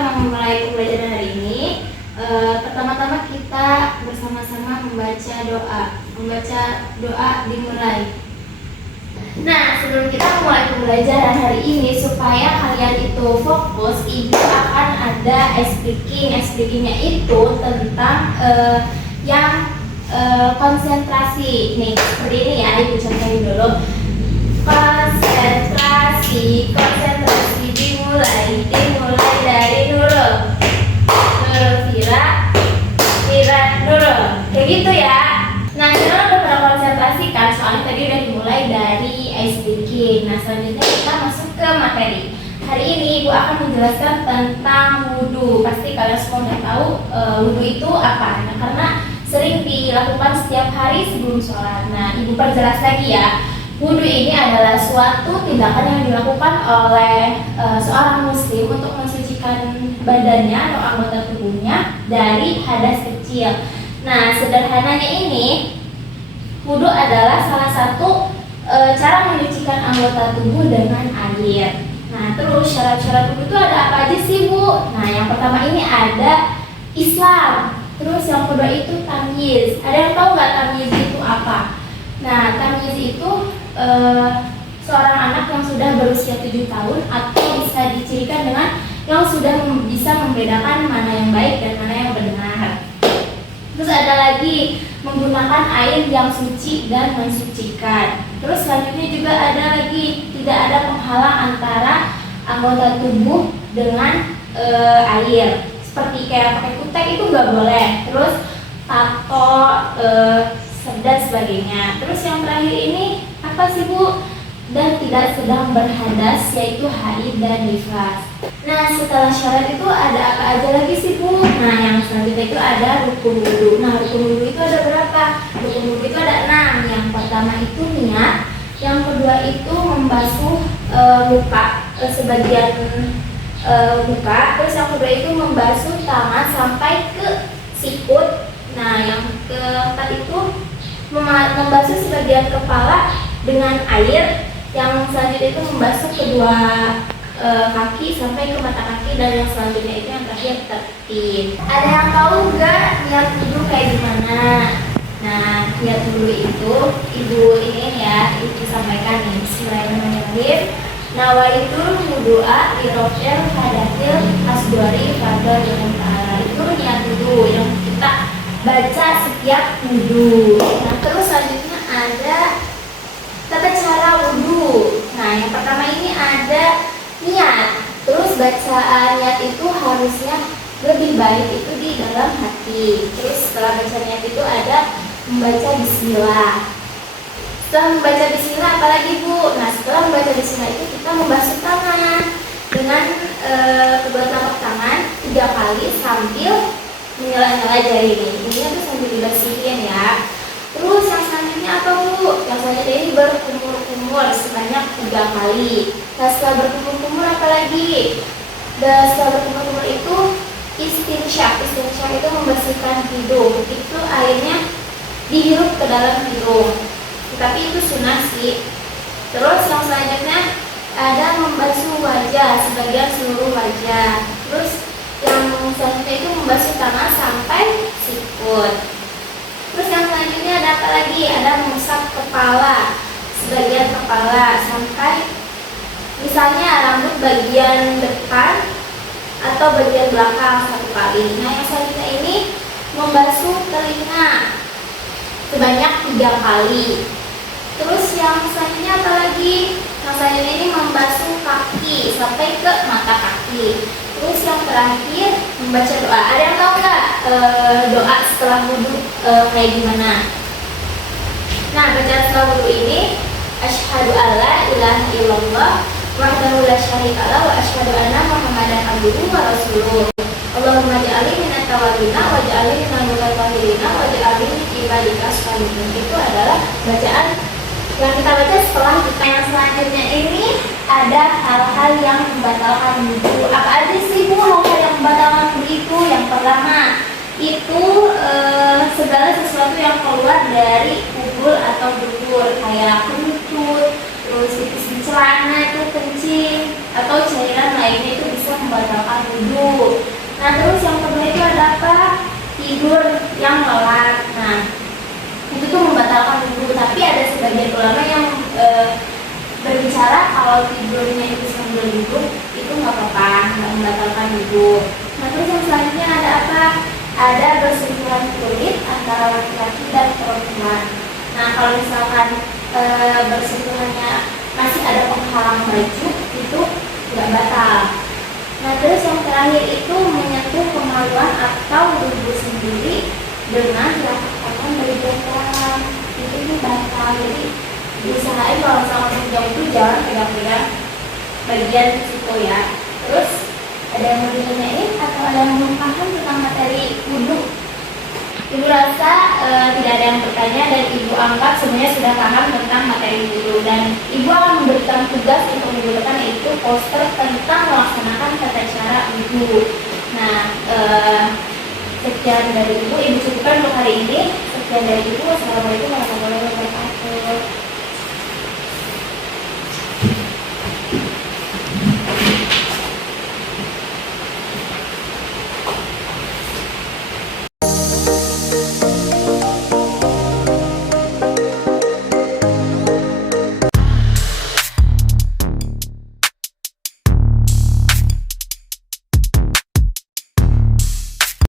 memulai pembelajaran hari ini, pertama-tama kita bersama-sama membaca doa dimulai. Nah, sebelum kita mulai pembelajaran hari ini, supaya kalian itu fokus, ibu akan ada speakingnya itu tentang yang konsentrasi. Nih, seperti ini ya, ibu contohin dulu. Konsentrasi dimulai dari Nurul, Fira, Nurul, kayak gitu ya. Nah, kita udah pernah konsentrasi kan, soalnya tadi udah dimulai dari speaking. Nah, selanjutnya kita masuk ke materi. Hari ini ibu akan menjelaskan tentang wudhu. Pasti kalian semua udah tahu wudhu itu apa. Nah, karena sering dilakukan setiap hari sebelum sholat. Nah, ibu perjelas lagi ya. Wudhu ini adalah suatu tindakan yang dilakukan oleh seorang muslim untuk mensucikan badannya atau anggota tubuhnya dari hadas kecil. Nah, sederhananya ini, wudhu adalah salah satu cara menyucikan anggota tubuh dengan air. Nah, terus syarat-syarat wudhu itu ada apa aja sih, Bu? Nah, yang pertama ini ada Islam. Terus yang kedua itu tamyiz. Ada yang tahu nggak tamyiz itu apa? Nah, tamyiz itu seorang anak yang sudah berusia 7 tahun atau bisa dicirikan dengan yang sudah bisa membedakan mana yang baik dan mana yang benar. Terus ada lagi menggunakan air yang suci dan mensucikan. Terus selanjutnya juga ada lagi tidak ada penghalang antara anggota tubuh dengan air. Seperti kayak pakai kutek itu nggak boleh. Terus tato, dan sebagainya. Terus yang terakhir ini apa sih, Bu? Dan tidak sedang berhadas, yaitu haid dan nifas. Nah, setelah syarat itu ada apa aja lagi sih, Bu? Nah, yang selanjutnya itu ada rukun wudhu. Nah, rukun wudhu itu ada berapa? Rukun wudhu itu ada 6. Yang pertama itu niat, yang kedua itu membasuh muka, sebagian muka. Terus yang kedua itu membasuh tangan sampai ke sikut. Nah, yang keempat itu membasuh sebagian kepala dengan air. Yang selanjutnya itu membasuh kedua kaki sampai ke mata kaki, dan yang selanjutnya itu yang terakhir tertib. Ada yang tahu nggak niat wudhu kayak gimana? Nah, niat wudhu itu ibu ini ya, ibu sampaikan nih. Bismillahirrahmanirrahim. Nawaitul wudu'a lirofil hadatil asdori fardhu dengan ta'ala. Itu niat wudhu yang kita baca setiap wudhu. Nah, terus selanjutnya ada tata cara wudhu. Nah, yang pertama ini ada niat. Terus bacaan niat itu harusnya lebih baik itu di dalam hati. Terus setelah baca niat itu ada membaca bismillah. Setelah membaca bismillah apalagi, Bu? Nah, setelah membaca bismillah itu kita membasuh tangan dengan kedua telapak tangan 3 kali sambil menyela-nyela jari ini tuh sambil dibersihin ya. Terus yang selanjutnya apa, Bu? Yang selanjutnya ini berkumur-kumur sebanyak 3 kali. Nah, setelah berkumur-kumur apa lagi? Dan setelah berkumur-kumur itu istinsyaq. Istinsyaq itu membersihkan hidung. Itu airnya dihirup ke dalam hidung. Tapi itu sunnah sih. Terus yang selanjutnya ada membasuh wajah, sebagian seluruh wajah. Terus yang selanjutnya itu membasuh tangan sampai sikut. Terus yang selanjutnya ada apa lagi? Ada mengusap kepala, sebagian kepala sampai misalnya rambut bagian depan atau bagian belakang 1 kali. Nah, yang selanjutnya ini membasuh telinga sebanyak 3 kali. Terus yang selanjutnya apa lagi? Yang selanjutnya ini membasuh kaki sampai ke mata kaki. Terus yang terakhir membaca doa. Ada yang tahu nggak doa setelah wudhu kayak gimana? Nah, bacaan setelah wudhu ini asyhadu alla ilaha illallah wahdahu la syarikalah wa asyhadu anna muhammadan abduhu wa rasuluh. Allahumma ja'alni minat tawabina wa ja'alni minal mutatahhirina wa ja'alni min ibadika sholihin. Itu adalah bacaan yang kita baca setelah kita. Yang selanjutnya ini ada hal-hal yang membatalkan wudhu. Apa aja sih, Bu, hal-hal yang membatalkan wudhu itu? Yang pertama itu segala sesuatu yang keluar dari kubul atau dubur, kayak kentut, terus pipis di celana itu kencing, atau cairan lainnya itu bisa membatalkan wudhu. kalau tidurnya itu sambil duduk itu nggak apa-apa, nggak membatalkan wudhu. Nah terus yang selanjutnya ada apa? Ada bersentuhan kulit antara laki-laki dan perempuan. Nah kalau misalkan bersentuhannya masih ada penghalang baju itu nggak batal. Nah terus yang terakhir itu menyentuh kemaluan atau tubuh sendiri dengan telapak tangan dari belakang itu batal. Jadi diusahain kalau misalnya sejauh itu jangan pegang-pegang bagian situ ya. Terus ada yang mau ditanyain atau ada yang belum paham tentang materi wudhu? Ibu rasa tidak ada yang bertanya dan ibu anggap semuanya sudah paham tentang materi wudhu, dan ibu akan memberikan tugas untuk minggu depan yaitu poster tentang melaksanakan tata cara wudhu. Nah sekian dari ibu cukupkan untuk hari ini. Sekian dari ibu. Wassalamualaikum warahmatullahi wabarakatuh.